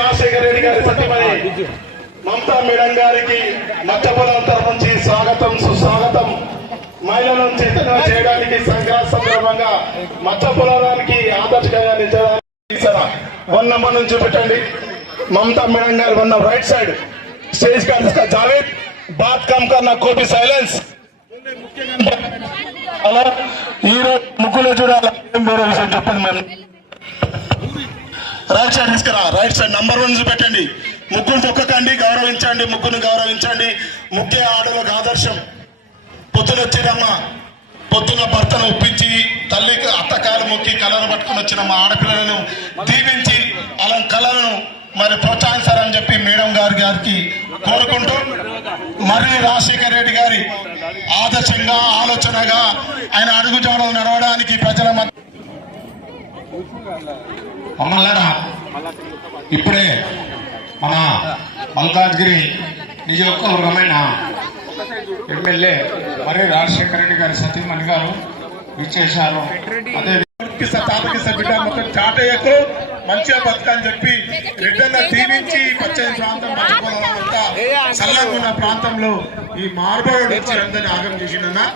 రాజశేఖర రెడ్డి గారి సతీమణి మమతా మేడం గారికి మచ్చపొలం తరఫు నుంచి స్వాగతం సుస్వాగతం. మహిళలను చైతన్యం చేయడానికి సంక్రాంతి సందర్భంగా మచ్చపొలానికి ఆదర్శంగా నిలిచడానికి 1 నంబర్ నుంచి పెట్టండి. ममता मैडम गाరు 1 నంబర్ రైట్ సైడ్ स्टेज का जिसका जावेद बात कम करना कोई సైలెన్స్. అలా హీరో ముగ్గులు చూడాలి. వేరే విషయం చెప్పండి మేడం. రైట్ సైడ్ తీసుకురా. రైట్ సైడ్ నంబర్ 1 చూపెట్టండి. ముగ్గురు తొక్కకండి, గౌరవించండి. ముగ్గురు గౌరవించండి. ముఖ్య ఆడలకు ఆదర్శం. పొద్దున వచ్చినమ్మ, పొద్దున భర్తను ఒప్పించి తల్లికి అత్తకాలు మొక్కి కళను పట్టుకుని వచ్చిన మా ఆడపిల్లలను దీవించి అలా కళలను మరి ప్రోత్సహిస్తారని చెప్పి మేడం గారికి కోరుకుంటూ, మరి రాజశేఖర రెడ్డి గారి ఆదర్శంగా ఆలోచనగా ఆయన అడుగుజాడలు నడవడానికి ప్రజల మమ్మల్ని ఇప్పుడే మన మల్కాజ్గిరి నియోజకవర్గమైన ఎమ్మెల్యే మరి రాజశేఖర రెడ్డి గారి సతీమణి గారు విచ్చేశారు. అదే బిడ్డ మొత్తం చాటయ్యకు మంచిగా బతకని చెప్పి రెడ్డన్నా దీవించి పచ్చని ప్రాంతం మర్చిపోవాలంతా చల్లగా ఉన్న ప్రాంతంలో ఈ మార్బోడు వచ్చి అందరినీ ఆగం చేసిందన్నా.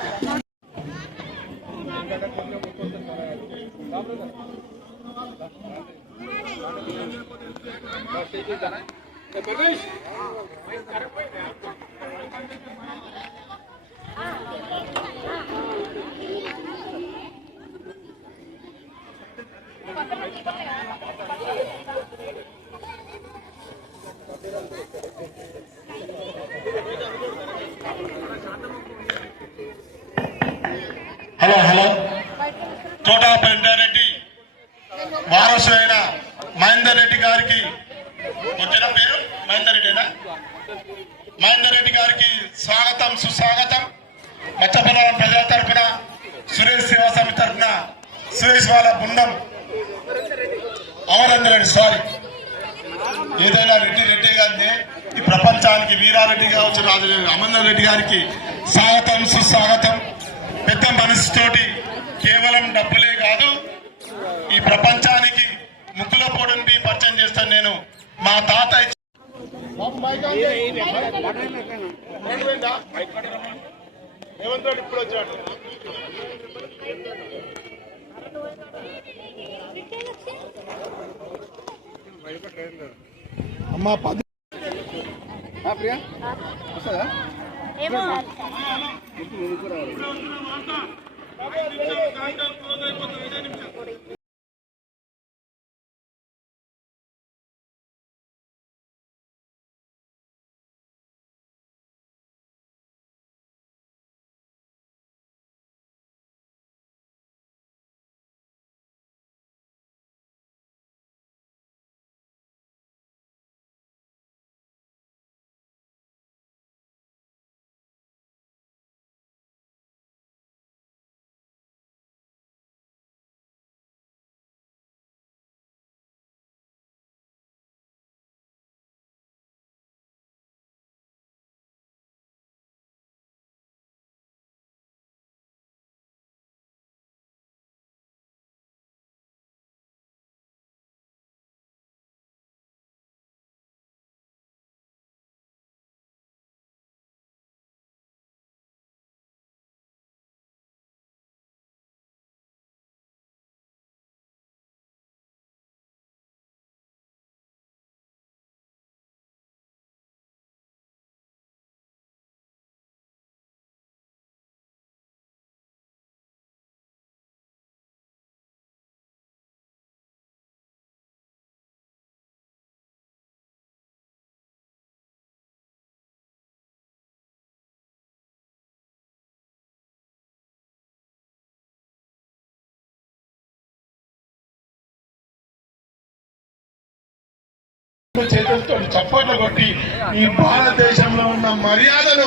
హలో హలో తోటా పెండారెడ్డి వారసులైన మహేందర్ రెడ్డి గారికి వచ్చిన పేరు మహేందర్ రెడ్డినా? మహేందర్ రెడ్డి గారికి స్వాగతం సుస్వాగతం. మచ్చపొలం ప్రజల తరఫున, సురేష్ సేవా సమితి తరఫున, సురేష్ వాళ్ళ బృందం, అమరేందర్ రెడ్డి సారీ ఏదైనా రెడ్డి గారిని ఈ ప్రపంచానికి వీరారెడ్డి కావచ్చు, అమరేందర్ రెడ్డి గారికి స్వాగతం సుస్వాగతం. పెద్ద మనసుతోటి కేవలం డబ్బులే కాదు, ఈ ప్రపంచానికి ముక్కుల పొడిని పరిచయం చేస్తాను నేను. మా తాత ఇప్పుడు వచ్చాడు. అమ్మా 10 ప్రియా వస్తుందా? చేతులతో చప్పట్లు కొట్టి ఈ భారతదేశంలో ఉన్న మర్యాదను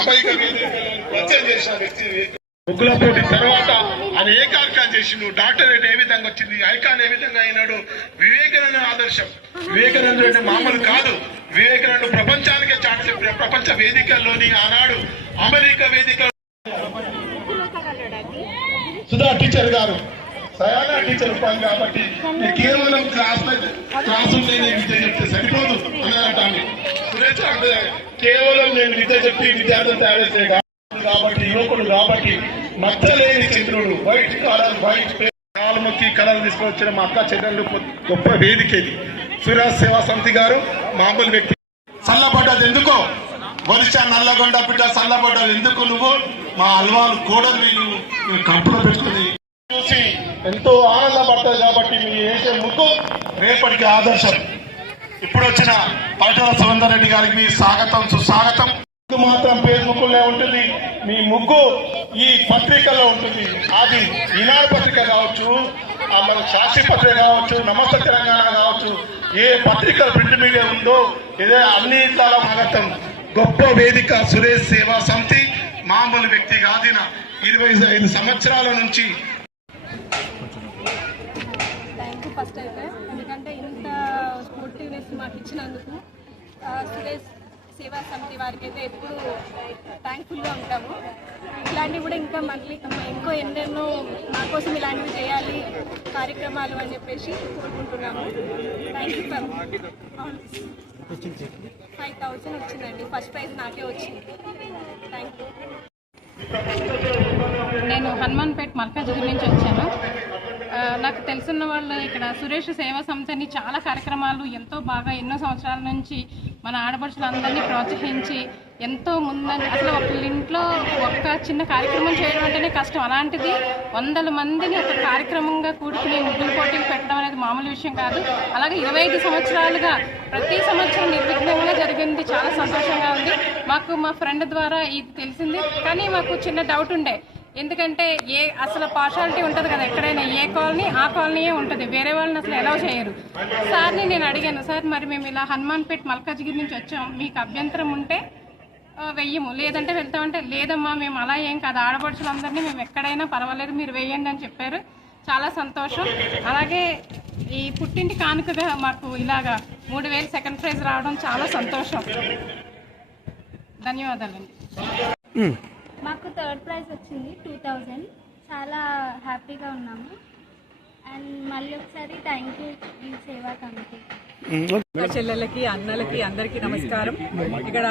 అమెరికా పరిచయం చేసిన వ్యక్తి. ముగ్గుల పోటీ తర్వాత ఆయన ఏకార్కాన్ని చేసిండు. డాక్టరేట్ ఏ విధంగా వచ్చింది, ఐకాన్ ఏ విధంగా అయినాడు. వివేకానంద ఆదర్శం. వివేకానంద అంటే మామూలు కాదు. వివేకానంద ప్రపంచానికే చాటు చెప్పిన ప్రపంచ వేదికల్లోని ఆనాడు అమెరికా వేదిక సుధా టీచర్ గారు సయానా టీచర్ ఉంటాం కాబట్టి మీరు కేవలం క్లాసులు నేను విద్య చెప్తే సరిపోదు అన్నటాన్ని సురేష్ అంటే కేవలం నేను విద్య చెప్పి విద్యార్థులు తయారు చేయ కాబట్టి యువకుడు కాబట్టి మచ్చలేని చంద్రుడు వైట్ కలర్ వైట్ కాలుమొక్కి కళలు తీసుకొచ్చిన మా అక్క చెల్లెళ్ళు గొప్ప వేదిక ఇది. సురాజ్ సేవా సమితి గారు మామూలు వ్యక్తి. చల్లబడ్డది ఎందుకో వరిష నల్లగొండ బిడ్డ చల్లబడ్డది ఎందుకు నువ్వు మా అల్వాలు కోడలు వీళ్ళు కంపులో పెట్టుకుని చూసి ఎంతో ఆనందపడతారు కాబట్టి మీరు వేసే ముగ్గు రేపటికి ఆదర్శం. ఇప్పుడు వచ్చిన పైటల సురేందర్ రెడ్డి గారికి మీ స్వాగతం సుస్వాగతం. మాత్రం ఫేస్బుక్లో ఉంటుంది, మీ ముగ్గు ఈ పత్రికలో ఉంటుంది. అది ఈనాడు పత్రిక కావచ్చు, మన సాక్షి పత్రిక కావచ్చు, నమస్తే తెలంగాణ కావచ్చు, ఏ పత్రిక ప్రింట్ మీడియా ఉందో ఇదే అన్ని స్వాగతం. గొప్ప వేదిక సురేష్ సేవా సమితి మామూలు వ్యక్తి కాదిన 25 సంవత్సరాల నుంచి. ఫస్ట్ అయితే ఎందుకంటే ఇంత స్పోర్టివ్నెస్ మాకు ఇచ్చినందుకు సురేష్ సేవా సమితి వారికి అయితే ఎప్పుడు థ్యాంక్ఫుల్గా ఉంటాము. ఇలాంటివి కూడా ఇంకా మళ్ళీ ఇంకో ఎన్నెన్నో మా కోసం ఇలాంటివి చేయాలి కార్యక్రమాలు అని చెప్పేసి కోరుకుంటున్నాము. Thank you sir. 5,000 వచ్చిందండి, ఫస్ట్ ప్రైజ్ నాకే వచ్చింది. Thank you. నేను హనుమాన్పేట్ మల్కాజ్గిరి నుంచి వచ్చాను. నాకు తెలుసున్న వాళ్ళు ఇక్కడ సురేష్ సేవా సమితిని చాలా కార్యక్రమాలు ఎంతో బాగా ఎన్నో సంవత్సరాల నుంచి మన ఆడపడుచులందరినీ ప్రోత్సహించి ఎంతో ముందని అసలు ఒకళ్ళ ఇంట్లో ఒక్క చిన్న కార్యక్రమం చేయడం అంటేనే కష్టం. అలాంటిది 100 మందిని ఒక కార్యక్రమంగా కూడుకుని ముగ్గులు పోటీలు పెట్టడం అనేది మామూలు విషయం కాదు. అలాగే 25 సంవత్సరాలుగా ప్రతి సంవత్సరం నిర్విఘ్నంగా జరిగింది. చాలా సంతోషంగా ఉంది. మాకు మా ఫ్రెండ్ ద్వారా ఇది తెలిసింది, కానీ మాకు చిన్న డౌట్ ఉండే. ఎందుకంటే అసలు పార్షాలిటీ ఉంటుంది కదా, ఎక్కడైనా ఏ కాలనీ ఆ కాలనీయే ఉంటుంది, వేరే వాళ్ళని అసలు అలౌ చేయరు. సార్ని నేను అడిగాను, సార్ మరి మేము ఇలా హనుమాన్పేట్ మల్కాజ్గిరి నుంచి వచ్చాం, మీకు అభ్యంతరం ఉంటే వెయ్యము, లేదంటే వెళ్తామంటే లేదమ్మా మేము అలా ఏం కాదు, ఆడపడుచులందరినీ మేము ఎక్కడైనా పర్వాలేదు మీరు వేయండి అని చెప్పారు. చాలా సంతోషం. అలాగే ఈ పుట్టింటి కానుకగా మాకు ఇలాగా 3,000 సెకండ్ ప్రైజ్ రావడం చాలా సంతోషం. ధన్యవాదాలండి. మాకు థర్డ్ ప్రైజ్ వచ్చింది 2,000. చాలా హ్యాపీగా ఉన్నాము. అండ్ మళ్ళీ ఒకసారి థ్యాంక్ యూ ఈ సేవా కమిటీ. చెల్లెలకి అన్నలకి అందరికీ నమస్కారం. ఇక్కడ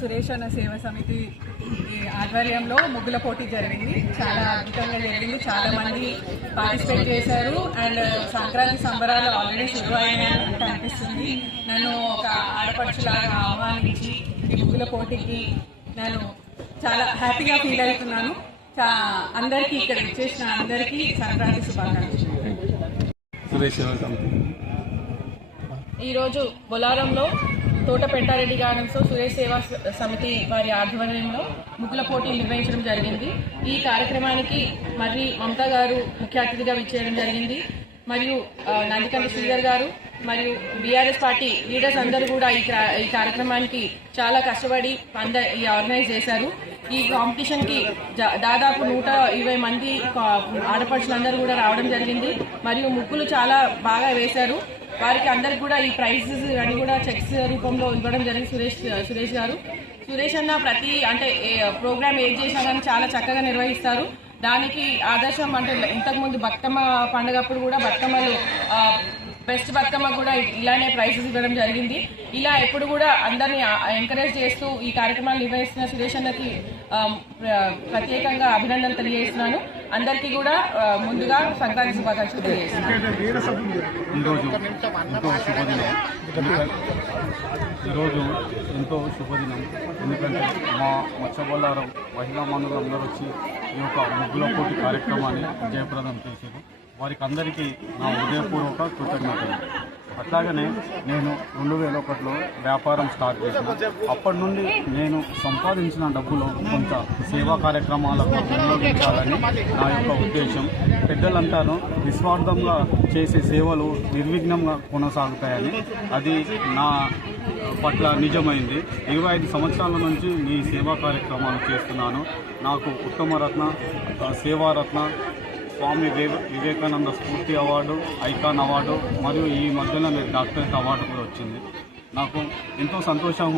సురేష్ అన్న సేవా సమితి ఆధ్వర్యంలో ముగ్గుల పోటీ జరిగింది. చాలా అద్భుతంగా జరిగింది. చాలా మంది పార్టిసిపేట్ చేశారు. అండ్ సంక్రాంతి సంబరాలు ఆల్రెడీ శురు అయినట్టు అనిపిస్తుంది. నన్ను ఒక ఆడపడుచులాగా ఆహ్వానించి ఈ ముగ్గుల పోటీకి నేను చాలా హ్యాపీగా ఫీల్ అవుతున్నాను. అందరికీ ఇక్కడ వచ్చేసిన అందరికీ సంక్రాంతి శుభాకాంక్షలు. ఈరోజు బొలారంలో తోట పెంటారెడ్డి గార్డెన్స్లో సురేష్ సేవా సమితి వారి ఆధ్వర్యంలో ముగ్గుల పోటీలు నిర్వహించడం జరిగింది. ఈ కార్యక్రమానికి మరి మమతా గారు ముఖ్య అతిథిగా విచ్చేయడం జరిగింది. మరియు నందికంటి శ్రీధర్ గారు మరియు బీఆర్ఎస్ పార్టీ లీడర్స్ అందరూ కూడా ఈ కార్యక్రమానికి చాలా కష్టపడి ఈ ఆర్గనైజ్ చేశారు. ఈ కాంపిటీషన్కి దాదాపు 120 మంది ఆడపడుచులందరూ కూడా రావడం జరిగింది. మరియు ముగ్గులు చాలా బాగా వేశారు. వారికి అందరికి కూడా ఈ ప్రైజెస్ అన్ని కూడా చెక్స్ రూపంలో ఇవ్వడం జరిగింది. సురేష్ గారు అన్న ప్రతి ప్రోగ్రామ్ ఏది చేసినా కానీ చాలా చక్కగా నిర్వహిస్తారు. దానికి ఆదర్శం ఇంతకుముందు బతుకమ్మ పండుగప్పుడు కూడా బతుకమ్మలు బెస్ట్ బతుకమ్మ కూడా ఇలానే ప్రైజెస్ ఇవ్వడం జరిగింది. ఇలా ఎప్పుడు కూడా అందరినీ ఎంకరేజ్ చేస్తూ ఈ కార్యక్రమాలు నిర్వహిస్తున్న సురేష్ అన్నకి ప్రత్యేకంగా అభినందనలు తెలియజేస్తున్నాను. అందరికీ కూడా ముందుగా సంక్రాంతి శుభాకాంక్షలు తెలియజేస్తున్నాను. ఈరోజు ఎంతో శుభదినం. ఎందుకంటే మా మత్స్యబొల్లారం మహిళా మనులందరూ వచ్చి ఈ యొక్క ముగ్గుల పోటీ కార్యక్రమాన్ని జయప్రదం చేశారు. వారికి అందరికీ నా హృదయపూర్వక కృతజ్ఞతలు. అట్లాగనే నేను 2001లో వ్యాపారం స్టార్ట్ చేశాను. అప్పటి నుండి నేను సంపాదించిన డబ్బులో కొంత సేవా కార్యక్రమాలకు వినియోగించాలని నా యొక్క ఉద్దేశం. పెద్దలంటారు నిస్వార్థంగా చేసే సేవలు నిర్విఘ్నంగా కొనసాగుతాయని. అది నా పట్ల నిజమైంది. 25 సంవత్సరాల నుంచి ఈ సేవా కార్యక్రమాలు చేస్తున్నాను. నాకు ఉత్తమరత్న, సేవారత్న, స్వామి వివేకానంద స్ఫూర్తి అవార్డు, ఐకాన్ అవార్డు మరియు ఈ మధ్యలో డాక్టరేట్ అవార్డు కూడా వచ్చింది. నాకు ఎంతో సంతోషం.